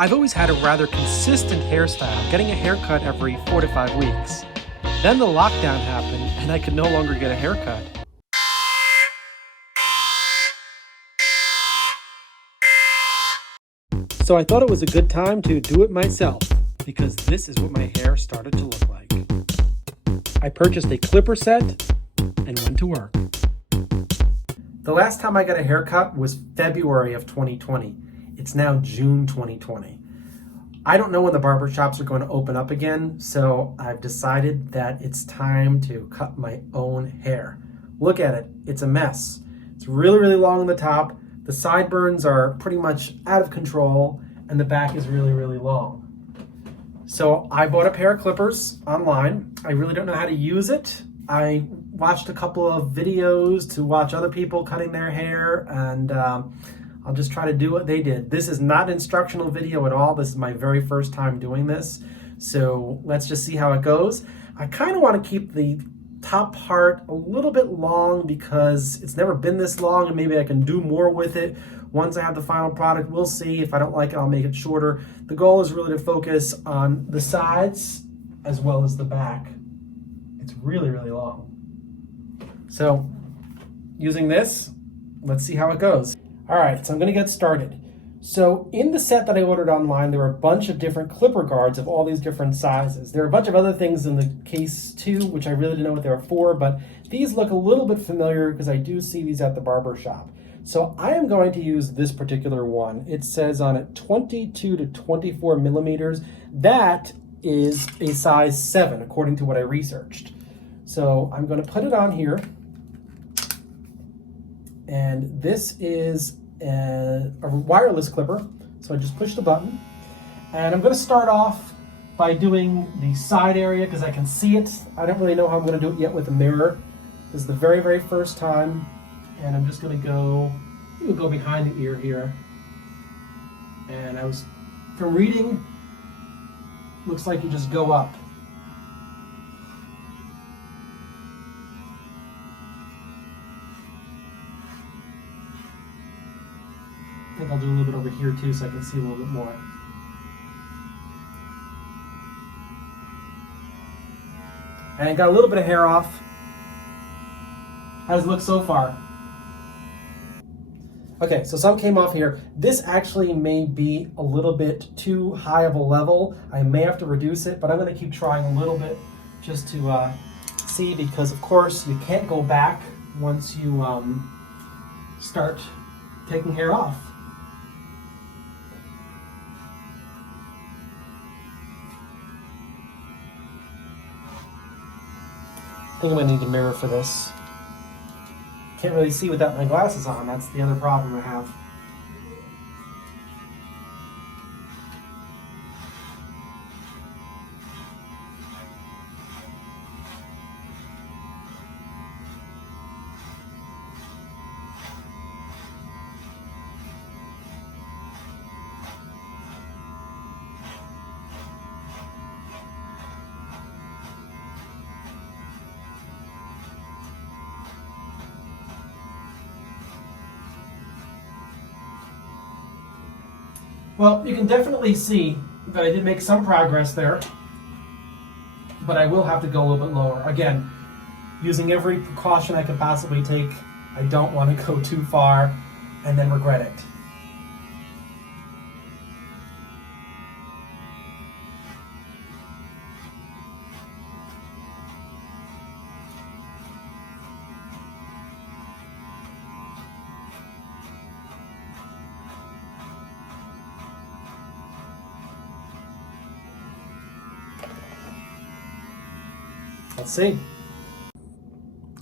I've always had a rather consistent hairstyle, getting a haircut every 4 to 5 weeks. Then the lockdown happened and I could no longer get a haircut. So I thought it was a good time to do it myself, because this is what my hair started to look like. I purchased a clipper set and went to work. The last time I got a haircut was February of 2020. It's now June 2020. I don't know when the barber shops are going to open up again, so I've decided that it's time to cut my own hair. Look at it, it's a mess. It's really, really long on the top. The sideburns are pretty much out of control, and the back is really, really long. So I bought a pair of clippers online. I really don't know how to use it. I watched a couple of videos to watch other people cutting their hair, and I'll just try to do what they did. This is not an instructional video at all. This is my very first time doing this. So let's just see how it goes. I kind of want to keep the top part a little bit long because it's never been this long, and maybe I can do more with it once I have the final product. We'll see. If I don't like it, I'll make it shorter. The goal is really to focus on the sides as well as the back. It's really, really long. So using this, let's see how it goes. All right, so I'm gonna get started. So in the set that I ordered online, there were a bunch of different clipper guards of all these different sizes. There are a bunch of other things in the case too, which I really didn't know what they were for, but these look a little bit familiar because I do see these at the barber shop. So I am going to use this particular one. It says on it 22 to 24 millimeters. That is a size 7, according to what I researched. So I'm gonna put it on here. And this is a wireless clipper. So I just push the button. And I'm gonna start off by doing the side area because I can see it. I don't really know how I'm gonna do it yet with a mirror. This is the very, very first time. And I'm just gonna go behind the ear here. And from reading, looks like you just go up. I think I'll do a little bit over here too so I can see a little bit more. And I got a little bit of hair off. How does it look so far? Okay, so some came off here. This actually may be a little bit too high of a level. I may have to reduce it, but I'm gonna keep trying a little bit just to see, because of course you can't go back once you start taking hair off. I think I'm gonna need a mirror for this. Can't really see without my glasses on. That's the other problem I have. Well, you can definitely see that I did make some progress there, but I will have to go a little bit lower. Again, using every precaution I could possibly take. I don't want to go too far and then regret it. Let's see.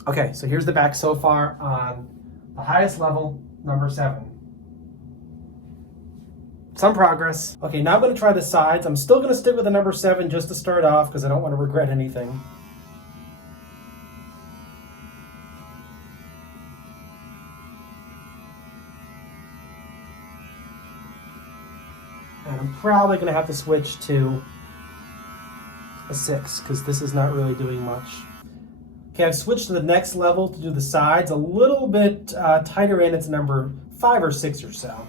Okay, so here's the back so far on the highest level, number 7. Some progress. Okay, now I'm going to try the sides. I'm still going to stick with the number 7 just to start off because I don't want to regret anything. And I'm probably going to have to switch to a 6 because this is not really doing much. Okay, I've switched to the next level to do the sides a little bit tighter in. It's number 5 or 6 or so.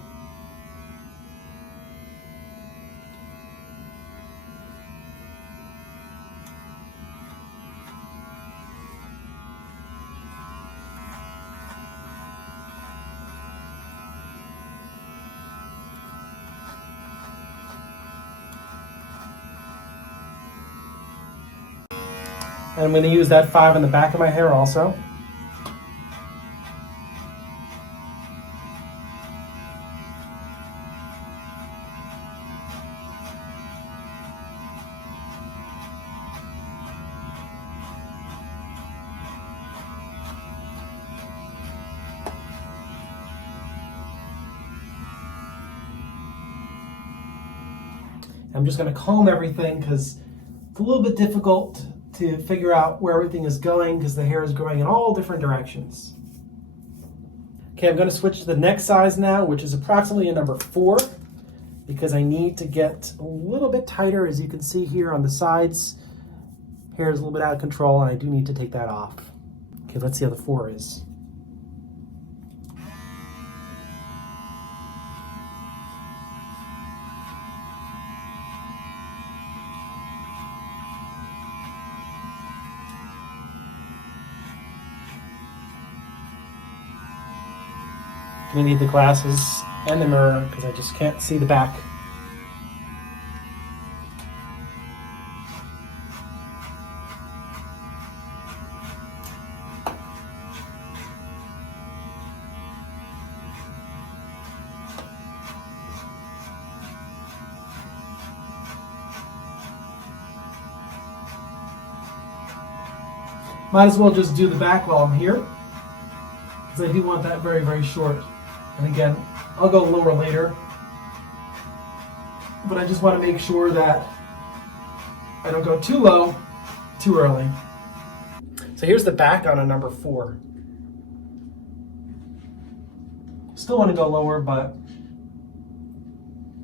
And I'm going to use that 5 in the back of my hair also. I'm just going to comb everything because it's a little bit difficult to figure out where everything is going because the hair is growing in all different directions. Okay, I'm going to switch to the neck size now, which is approximately a number 4, because I need to get a little bit tighter. As you can see here on the sides, hair is a little bit out of control, and I do need to take that off. Okay, let's see how the 4 is. I'm gonna need the glasses and the mirror because I just can't see the back. Might as well just do the back while I'm here, because I do want that very, very short. And again, I'll go lower later, but I just want to make sure that I don't go too low too early. So here's the back on a number 4. Still want to go lower, but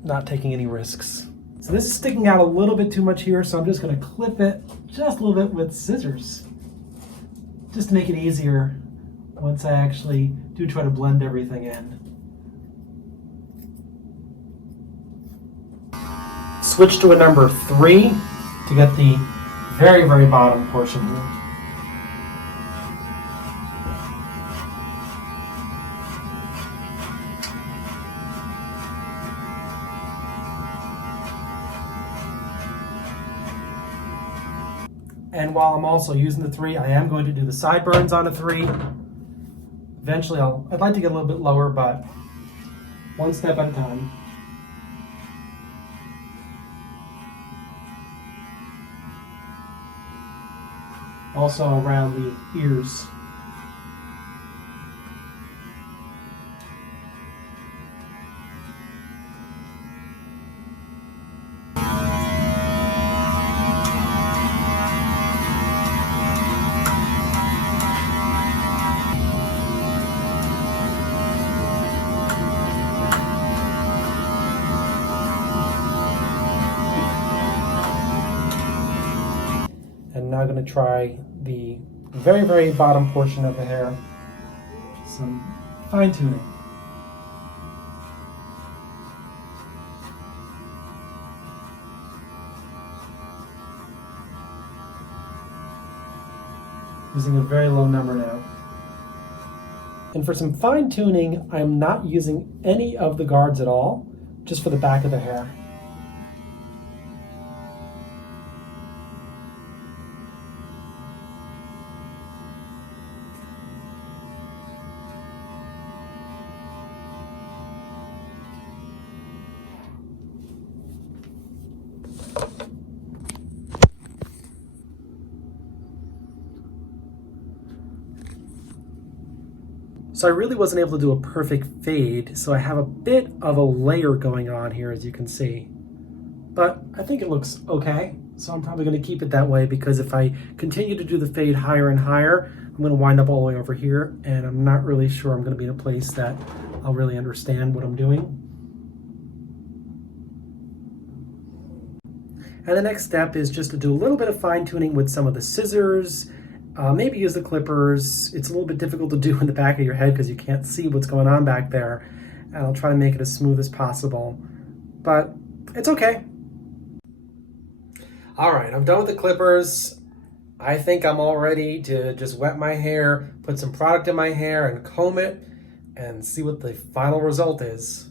not taking any risks. So this is sticking out a little bit too much here, so I'm just going to clip it just a little bit with scissors, just to make it easier once I actually do try to blend everything in. Switch to a number 3 to get the very, very bottom portion here. And while I'm also using the 3, I am going to do the sideburns on a 3. Eventually I'd like to get a little bit lower, but one step at a time. Also around the ears. And now I'm going to try the very, very bottom portion of the hair. Some fine tuning. Using a very low number now. And for some fine tuning, I'm not using any of the guards at all, just for the back of the hair. So I really wasn't able to do a perfect fade, so I have a bit of a layer going on here, as you can see. But I think it looks okay, so I'm probably going to keep it that way, because if I continue to do the fade higher and higher, I'm going to wind up all the way over here, and I'm not really sure I'm going to be in a place that I'll really understand what I'm doing. And the next step is just to do a little bit of fine tuning with some of the scissors. Maybe use the clippers. It's a little bit difficult to do in the back of your head because you can't see what's going on back there. And I'll try to make it as smooth as possible. But it's okay. All right, I'm done with the clippers. I think I'm all ready to just wet my hair, put some product in my hair and comb it and see what the final result is.